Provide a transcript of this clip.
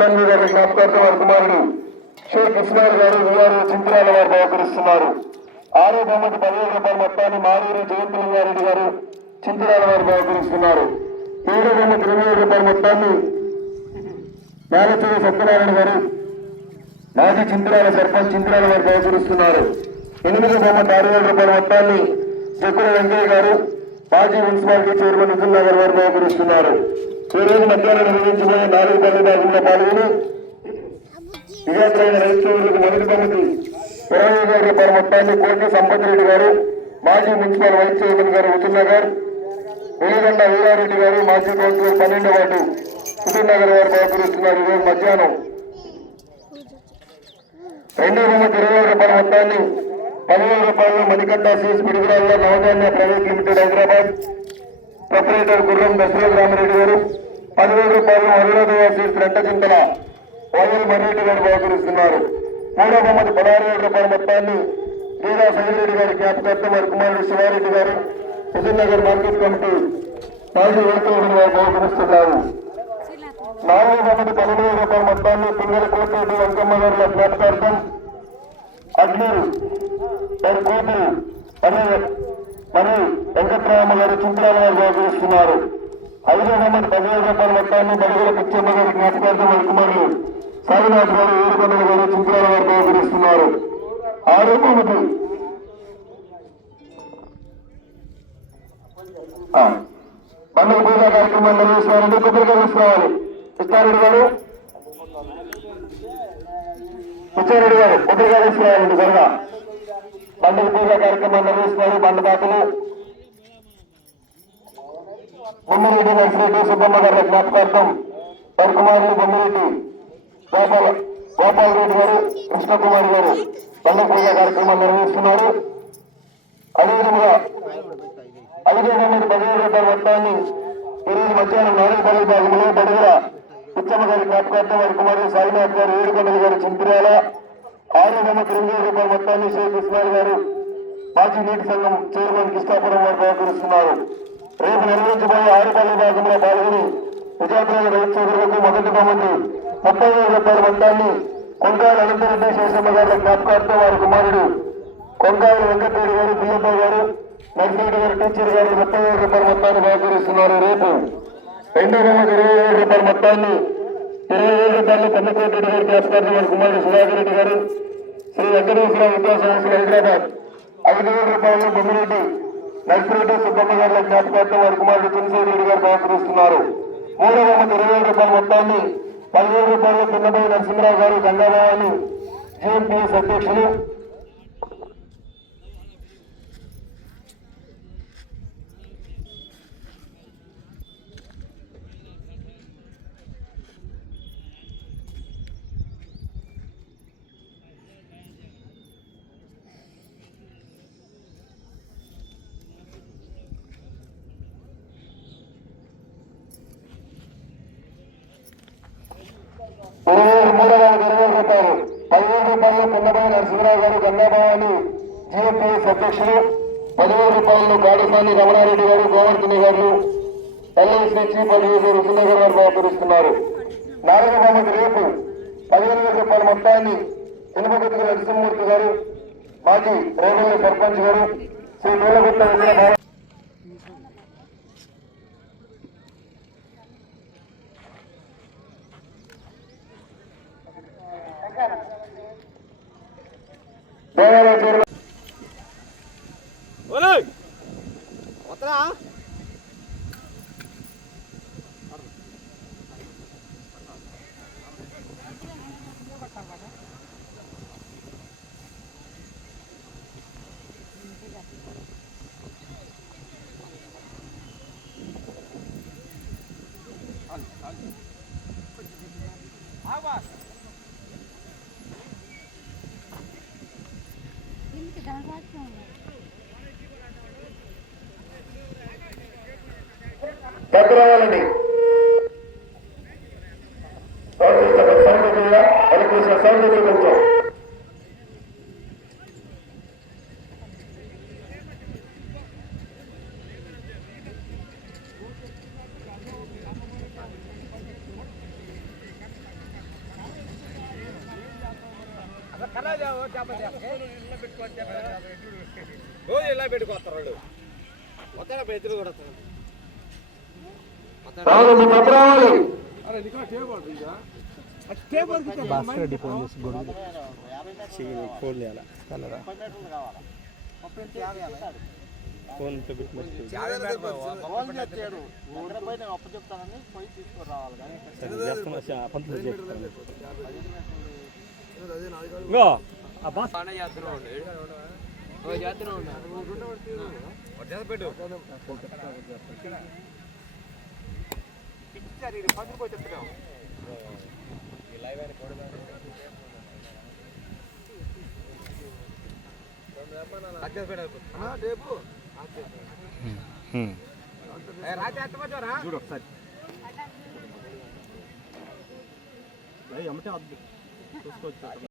తల్లి గారి జ్ఞాపకార్థం వారి కుమారుడు షేక్ ఇస్మాయిల్ గారు వీఆర్ఓ చింతరాల వారు బహుకరిస్తున్నారు. 6వ బహుమతి 10,000 రూపాయల మొత్తాన్ని మారూరి జయంతులింగారెడ్డి గారు చింతరాల వారు బహుకరిస్తున్నారు. 7వ బహుమతి 20,000 రూపాయల మొత్తాన్ని మేలచూరి సత్యనారాయణ గారు మాజీ చింతరాల సర్పంచ్ చింతరాల వారు బహుకరిస్తున్నారు. 8వ బహుమతి 6,000 రూపాయల మొత్తాన్ని జక్కుల వెంకయ్య గారు మాజీ మున్సిపాలిటీ చైర్మన్ నిజుల్నగర్ వారు బహుకరిస్తున్నారు. ఈ రోజు మధ్యాహ్నం నిర్వహించబోయే 4 పల్లె భాగంలో పాల్గొని విజేతలైన రైతు సోదరులకు మొదటి బహుమతి 20,000 రూపాయల మొత్తాన్ని కోటి సంపత్ రెడ్డి గారు మాజీ మున్సిపల్ వైస్ చైర్మన్ గారు హుజూర్నగర్, వెలిగండ వీరారెడ్డి గారు మాజీ కౌన్సిలర్ 12వ వార్డు హుజూర్నగర్ వారు బహుకరిస్తున్నారు. ఈరోజు మధ్యాహ్నం 2వ బహుమతి 20,000 రూపాయల మొత్తాన్ని 10,000 రూపాయలు మణికంఠ సీస్ పిడుగురాల్లో Navadhanya private limited Hyderabad proprietor Gurram Dasaratha Rama Reddy గారు 10,000 రూపాయలు అరుణోదయ సీస్ రెంటచింతల వైఎల్ మర్రెడ్డి గారు బహుకరిస్తున్నారు. 3వ బహుమతి 16,000 రూపాయల మొత్తాన్ని గీదా సైరెడ్డి గారి జ్ఞాపకార్థం వారి కుమారుడు శివారెడ్డి గారు హుజూర్నగర్ మార్కెట్ కమిటీ మాజీ యువకులు వారు బహుకరిస్తున్నారు. 4వ బహుమతి 12,000 రూపాయల మొత్తాన్ని పింగళ కోటిరెడ్డి వెంకమ్మ గారుల జ్ఞాపకార్థం అగ్నూరు వారి కోటి మరి వెంకట్రామ గారు చింతరాల వారు బహుకరిస్తున్నారు. 5వ బహుమతి 10,000 రూపాయల మొత్తాన్ని బడుగుల పిచ్చమ్మ గారి జ్ఞాపకార్థం వారి కుమారులు సాయినాథ్ గారు ఏడుకొండల గారు చింతరాల వారు బహుకరిస్తున్నారు. 6వ బహుమతి పండుగ పూజా కార్యక్రమాలు నిర్వహిస్తున్నారండి. కొబ్బరికాయలు ఇస్తున్నారు. కృష్ణారెడ్డి గారు పిచ్చారెడ్డి గారు కొబ్బరికాయలు ఇస్తున్నారండి. త్వరగా పండుగ పూజా కార్యక్రమాలు నిర్వహిస్తున్నారు. బండదాతలు బొమ్మిరెడ్డి నర్సిరెడ్డి సుబ్బమ్మ గారి జ్ఞాపకార్థం వారి కుమారులు బొమ్మిరెడ్డి గోపాల్ రెడ్డి గారు కృష్ణకుమారి గారు పండుగ పూజా కార్యక్రమాలు నిర్వహిస్తున్నారు. అదేవిధంగా 5వ బహుమతి 10,000 రూపాయల మొత్తాన్ని ఈరోజు మధ్యాహ్నం 4 పల్లె భాగంలో బడుగుల పిచ్చమ్మ గారి జ్ఞాపకార్థం వారి కుమారుడు సాయినాథ్ గారు ఏడుకొండల గారు చింతరాల. 6వ బహుమతి 2,000 రూపాయల మొత్తాన్ని షేక్ ఇస్మాయిల్ గారు మాజీ నీటి సంఘం చైర్మన్ కృష్ణాపురం వారు బహుకరిస్తున్నారు. రేపు నిర్వహించబోయే 6 పల్లె భాగంలో పాల్గొని విజేతలైన రైతు సోదరులకు మొదటి బహుమతి 30,000 రూపాయల మొత్తాన్ని కొంగాయల అనంతరెడ్డి శేషమ్మ గారి జ్ఞాపకార్థం వారి కుమారుడు కొంగాయల వెంకటరెడ్డి గారు బియ్యప్ప గారు నర్సిరెడ్డి గారు టీచర్ గారు 30,000 రూపాయల మొత్తాన్ని బహుకరిస్తున్నారు. రేపు 2వ బహుమతి 20,000 రూపాయల మొత్తాన్ని 20,000 రూపాయలు కన్నకోటి గారి జ్ఞాపకార్థం వారి కుమారుడు సుధాకర్ రెడ్డి గారు శ్రీ వెంకటేశ్వర విద్యా సంస్థలు హైదరాబాద్ 5,000 రూపాయలు బొమ్మిరెడ్డి నర్సిరెడ్డి సుబ్బమ్మ గారి జ్ఞాపకార్థం వారి కుమారుడు తులసిరెడ్డి గారు బహుకరిస్తున్నారు. 3వ బహుమతి 20,000 రూపాయల మొత్తాన్ని 10,000 రూపాయలు పిన్నపై నరసింహరావు గారు గంగాభవాని జిఎంపిఎస్ అధ్యక్షులు రూపాయలు 10,000 రూపాయలు పిన్నపై నరసింహరావు గారు గంగాభవాని జిఎంపిఎస్ అధ్యక్షులు 10,000 రూపాయలు గాడిసాని రమణారెడ్డి గారు గోవర్ధని గారు ఎల్ఐసి చీఫ్ అడ్వైజర్ హుజూర్నగర్ గారు బహుకరిస్తున్నారు. 4వ బహుమతి రేపు 15,000 రూపాయల మొత్తాన్ని ఇనుమగుత్తి నరసింహమూర్తి గారు మాజీ రేవల్లి సర్పంచ్ గారు శ్రీ నీలగుట్ట వెంకట దేవాలయ చైర్మన్ దగ్గర రావాలండి. సౌండ్ కొంచెం ఇలా పెట్టుకోస్తారు వాళ్ళు మొత్తం ఎదురు కూడా రావాలి మీ పక్క రావాలి. చూడు ఒకసారి అమ్మటే చూసుకోవచ్చు.